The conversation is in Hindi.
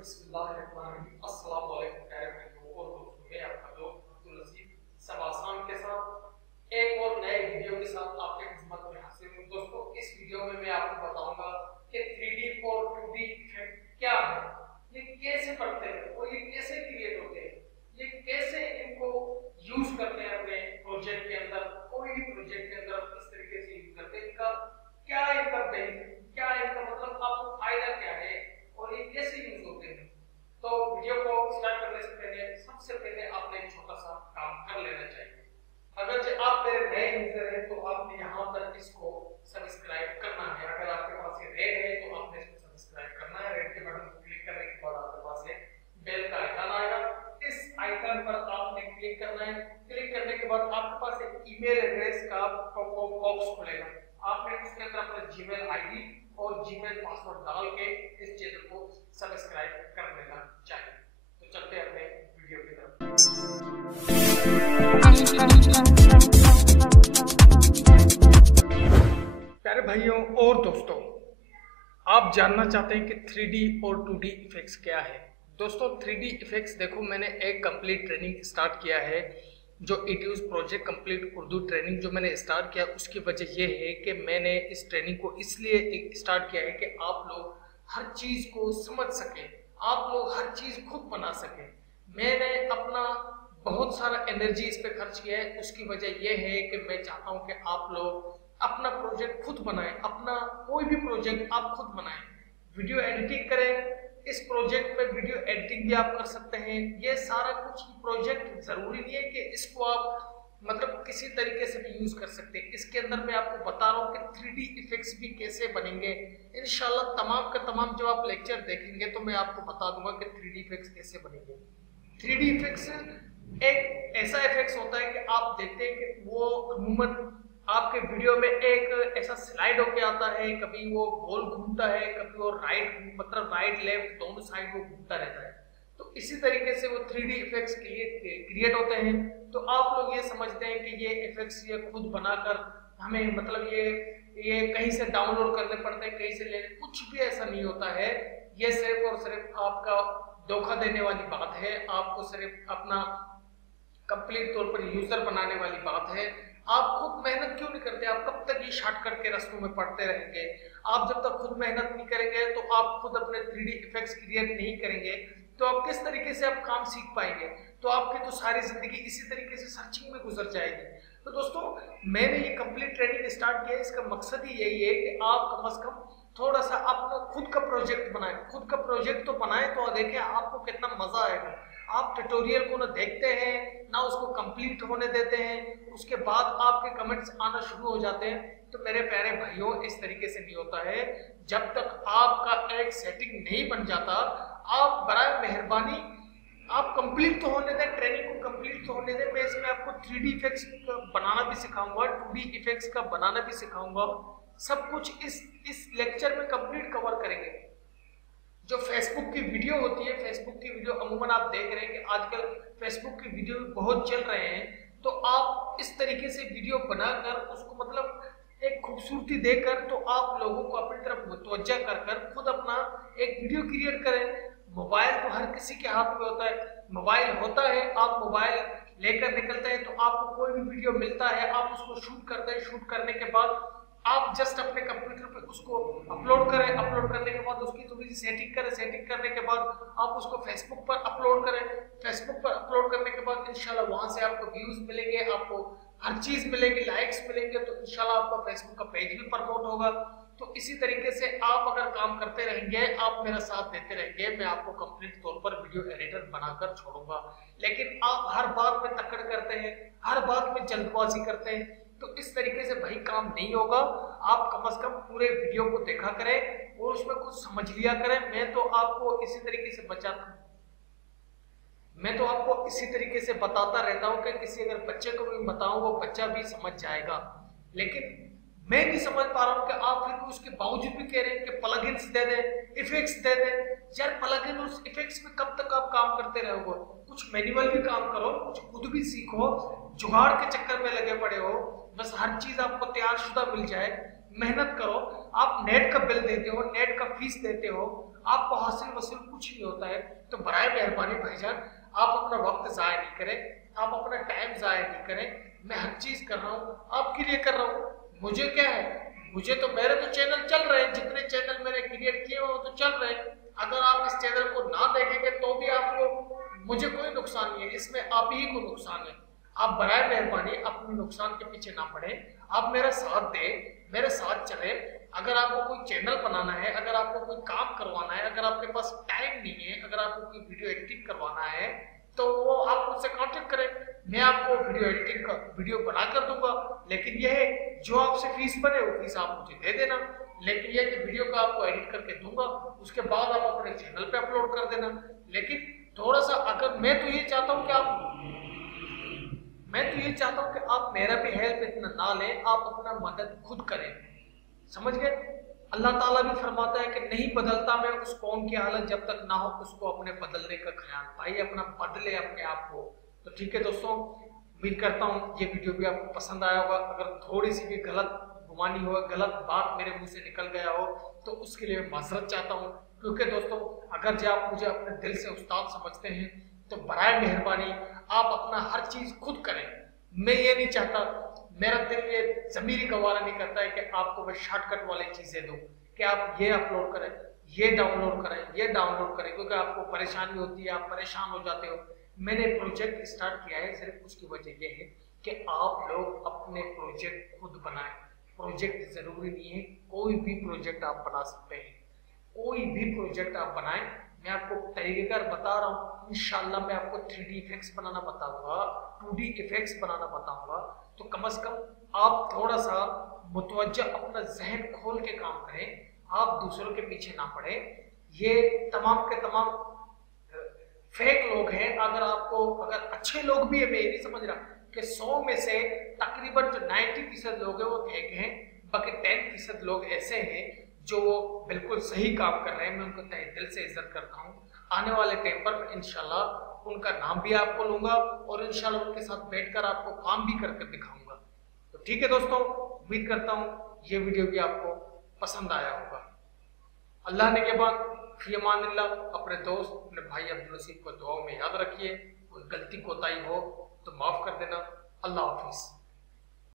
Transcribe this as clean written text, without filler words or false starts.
बिस्मिल्लाहिर्रहमानिर्रहीम। अस्सलाम वालेकुम प्यारे भाइयों और दोस्तों, मैं आपका दोस्त अब्दुल नसीब सब आसान के साथ एक और नए वीडियो के साथ आपके खिदमत में हाजिर हूँ। दोस्तों, इस वीडियो में मैं आपको बताऊंगा कि 3D और 2D इफेक्ट क्या है, ये कैसे बनते हैं और ये कैसे क्रिएट होते हैं, ये कैसे इनको यूज करते हैं अपने प्रोजेक्ट के अंदर, कोई भी प्रोजेक्ट के अंदर किस तरीके से यूज करते हैं, इनका क्या इनका बेनिफिट, क्या इनका मतलब आपको फायदा क्या है और ये कैसे यूज होते हैं। तो वीडियो को स्टार्ट करने से पहले सबसे पहले आपने एक छोटा सा काम कर लेना चाहिए। अगर जो आप मेरे नए यूजर हैं तो आपने यहाँ पर इसको सब्सक्राइब करना है। अगर आपके पास ये रेड है तो आपने इसको सब्सक्राइब करना है। रेड के बटन को क्लिक करने के बाद आपके पास एक बेल का आइकन आएगा, इस आइकन पर आपने क्लिक करना है। क्लिक करने के बाद आपके पास एक ईमेल एड्रेस का बॉक्स खुलेगा। आपने उसके अंदर अपना जीमेल आईडी और जीमेल पासवर्ड डाल के इस चैनल को सब्सक्राइब कर लेना चाहिए। तो चलते हैं अपने वीडियो की तरफ। प्यारे भाइयों और दोस्तों, आप जानना चाहते हैं कि 3D और 2D इफेक्ट्स क्या है। दोस्तों, 3D इफेक्ट्स देखो, मैंने एक कंप्लीट ट्रेनिंग स्टार्ट किया है, जो इट्यूज प्रोजेक्ट कंप्लीट उर्दू ट्रेनिंग जो मैंने स्टार्ट किया, उसकी वजह यह है कि मैंने इस ट्रेनिंग को इसलिए स्टार्ट किया है कि आप लोग हर चीज़ को समझ सकें, आप लोग हर चीज़ खुद बना सकें। मैंने अपना बहुत सारा एनर्जी इस पर खर्च किया है। उसकी वजह यह है कि मैं चाहता हूँ कि आप लोग अपना प्रोजेक्ट खुद बनाएं, अपना कोई भी प्रोजेक्ट आप खुद बनाएं, वीडियो एडिटिंग करें। इस प्रोजेक्ट में वीडियो एडिटिंग भी आप कर सकते हैं। ये सारा कुछ प्रोजेक्ट जरूरी नहीं है कि इसको आप मतलब किसी तरीके से भी यूज कर सकते हैं। इसके अंदर मैं आपको बता रहा हूँ कि 3D इफेक्ट्स भी कैसे बनेंगे। इंशाल्लाह तमाम का तमाम जब आप लेक्चर देखेंगे तो मैं आपको बता दूंगा कि 3D इफेक्ट्स कैसे बनेंगे। 3D इफेक्ट्स एक ऐसा इफेक्ट्स होता है कि आप देखते हैं कि वो अमूमन आपके वीडियो में एक ऐसा स्लाइड होके आता है, कभी वो गोल घूमता है, कभी वो राइट लेफ्ट दोनों साइड वो घूमता रहता है। तो इसी तरीके से वो 3D इफेक्ट्स क्रिएट होते हैं। तो आप लोग ये समझते हैं कि ये इफेक्ट्स ये खुद बनाकर हमें मतलब ये कहीं से डाउनलोड करने पड़ते हैं, कहीं से ले, कुछ भी ऐसा नहीं होता है। ये सिर्फ और सिर्फ आपका धोखा देने वाली बात है, आपको सिर्फ अपना कंप्लीट तौर पर यूजर बनाने वाली बात है। आप खुद मेहनत क्यों नहीं करते? आप कब तक ये शॉर्टकट के रास्तों में पढ़ते रहेंगे? आप जब तक खुद मेहनत नहीं करेंगे तो आप खुद अपने 3D इफेक्ट्स क्रिएट नहीं करेंगे तो आप किस तरीके से आप काम सीख पाएंगे? तो आपकी तो सारी जिंदगी इसी तरीके से सर्चिंग में गुजर जाएगी। तो दोस्तों, मैंने ये कंप्लीट ट्रेनिंग स्टार्ट किया, इसका मकसद ही यही है कि आप कम से कम थोड़ा सा अपना खुद का प्रोजेक्ट बनाएं। खुद का प्रोजेक्ट तो बनाएं तो देखें आपको कितना मजा आएगा। आप ट्यूटोरियल को ना देखते हैं ना उसको कंप्लीट होने देते हैं, उसके बाद आपके कमेंट्स आना शुरू हो जाते हैं। तो मेरे प्यारे भाइयों, इस तरीके से नहीं होता है। जब तक आपका एक सेटिंग नहीं बन जाता, आप बराए मेहरबानी आप कंप्लीट तो होने दें, ट्रेनिंग को कंप्लीट तो होने दें। मैं इसमें आपको 3D इफेक्ट्स बनाना भी सिखाऊंगा, 2D इफेक्ट्स का बनाना भी सिखाऊंगा। सब कुछ इस लेक्चर में कंप्लीट कवर करेंगे। जो फेसबुक की वीडियो होती है, फेसबुक की वीडियो अमूमन आप देख रहे हैं कि आजकल फेसबुक की वीडियो बहुत चल रहे हैं। तो आप इस तरीके से वीडियो बनाकर उसको मतलब एक खूबसूरती देकर तो आप लोगों को अपनी तरफ मुतवज्जा कर खुद अपना एक वीडियो क्रिएट करें। मोबाइल तो हर किसी के हाथ में होता है, मोबाइल होता है, आप मोबाइल लेकर निकलते हैं तो आपको कोई भी वीडियो मिलता है, आप उसको शूट करते हैं। शूट करने के बाद आप जस्ट अपने कंप्यूटर पे उसको अपलोड करें। अपलोड करने के बाद उसकी थोड़ी सी सेटिंग करें। सेटिंग करने के बाद आप उसको फेसबुक पर अपलोड करें। फेसबुक पर अपलोड करने के बाद इंशाल्लाह वहां से आपको व्यूज मिलेंगे, आपको हर चीज मिलेगी, लाइक्स मिलेंगे। तो इंशाल्लाह आपका फेसबुक का पेज भी प्रमोट होगा। तो इसी तरीके से आप अगर काम करते रहेंगे, आप मेरा साथ देते रहेंगे, मैं आपको कंप्लीट तौर पर वीडियो एडिटर बनाकर छोड़ूंगा। लेकिन आप हर बात में तकड़ करते हैं, हर बात में जल्दबाजी करते हैं, तो इस तरीके से भाई काम नहीं होगा। आप कम से कम पूरे वीडियो को देखा करें और उसमें कुछ समझ लिया करें। मैं तो आपको इसी तरीके से बताता रहता हूँ कि किसी अगर बच्चे को भी बताऊं वो बच्चा भी समझ जाएगा। लेकिन मैं नहीं समझ पा रहा हूँ कि आप फिर भी उसके बावजूद भी कह रहे हैं कि प्लगइन्स दे दें, इफेक्ट्स दे दें। यार प्लगइन और इफेक्ट्स में कब तक आप काम करते रहोगे? कुछ मैनुअल भी काम करो, कुछ खुद भी सीखो। जुगाड़ के चक्कर में लगे पड़े हो, बस हर चीज आपको तैयार शुदा मिल जाए। मेहनत करो। आप नेट का बिल देते हो, नेट का फीस देते हो, आपको हासिल वसूल कुछ नहीं होता है। तो बराए मेहरबानी भाईजान आप अपना वक्त ज़ाया नहीं करें, आप अपना टाइम ज़ाया नहीं करें। मैं हर चीज़ कर रहा हूँ, आपके लिए कर रहा हूँ। मुझे क्या है, मुझे तो मेरे तो चैनल चल रहे हैं, जितने चैनल मैंने क्रिएट किए वो तो चल रहे हैं। अगर आप इस चैनल को ना देखेंगे तो भी आपको, मुझे कोई नुकसान नहीं है, इसमें आप ही को नुकसान है। आप बराए मेहरबानी अपने नुकसान के पीछे ना पड़े, आप मेरा साथ दें, मेरे साथ चले। अगर आपको कोई चैनल बनाना है, अगर आपको कोई काम करवाना है, अगर आपके पास टाइम नहीं है, अगर आपको कोई वीडियो एडिटिंग करवाना है तो वो आप मुझसे कांटेक्ट करें, मैं आपको वीडियो एडिटिंग का वीडियो बना कर दूंगा। लेकिन यह है जो आपसे फीस बने वो फीस आप मुझे दे देना। लेकिन यह कि वीडियो का आपको एडिट करके दूंगा, उसके बाद आप अपने चैनल पे अपलोड कर देना। लेकिन थोड़ा सा अगर मैं तो ये चाहता हूँ कि आप मेरा भी हेल्प इतना ना लें, आप अपना मदद खुद करें। समझ गए? अल्लाह ताला भी फरमाता है कि नहीं बदलता मैं उस कौम की हालत जब तक ना हो उसको अपने बदलने का ख्याल। भाई अपना बदले अपने आप को। तो ठीक है दोस्तों, उम्मीद करता हूँ ये वीडियो भी आपको पसंद आया होगा। अगर थोड़ी सी भी गलत गुमानी हो, गलत बात मेरे मुंह से निकल गया हो तो उसके लिए माजरत चाहता हूँ। क्योंकि दोस्तों अगर जो आप मुझे अपने दिल से उस्ताद समझते हैं तो बराए मेहरबानी आप अपना हर चीज़ खुद करें। मैं ये नहीं चाहता, मेरा दिल ये ज़मीरी गवारा नहीं करता है कि आपको मैं शॉर्टकट वाली चीज़ें दूं कि आप ये अपलोड करें, ये डाउनलोड करें, ये डाउनलोड करें, क्योंकि आपको परेशानी होती है, आप परेशान हो जाते हो। मैंने प्रोजेक्ट स्टार्ट किया है सिर्फ उसकी वजह ये है कि आप लोग अपने प्रोजेक्ट खुद बनाएं। प्रोजेक्ट ज़रूरी नहीं है, कोई भी प्रोजेक्ट आप बना सकते हैं, कोई भी प्रोजेक्ट आप बनाएं। मैं आपको तरीकेकार बता रहा हूँ, इंशाल्लाह मैं आपको 3D इफेक्ट्स बनाना बताऊंगा, 2D इफेक्ट्स बनाना बताऊंगा। तो कम से कम आप थोड़ा सा मुतवज्जा अपना जहन खोल के काम करें, आप दूसरों के पीछे ना पड़े। ये तमाम के तमाम फेक लोग हैं। अगर अच्छे लोग भी है, मैं ये नहीं समझ रहा कि 100 में से तकरीबन जो 90% लोग हैं वो फेक हैं, बाकी 10% लोग ऐसे हैं जो वो बिल्कुल सही काम कर रहे हैं। मैं उनको तहे दिल से इज्जत करता हूँ। आने वाले टाइम पर इंशाल्लाह उनका नाम भी आपको लूंगा और इंशाल्लाह उनके साथ बैठकर आपको काम भी करके दिखाऊंगा। तो ठीक है दोस्तों, उम्मीद करता हूँ ये वीडियो भी आपको पसंद आया होगा। अल्लाह ने के बाद फी अमानिल्लाह। अपने दोस्त अपने भाई अब्दुल नसीब को दुआओं में याद रखिए। कोई गलती कोताही हो तो माफ़ कर देना। अल्लाह हाफिज़।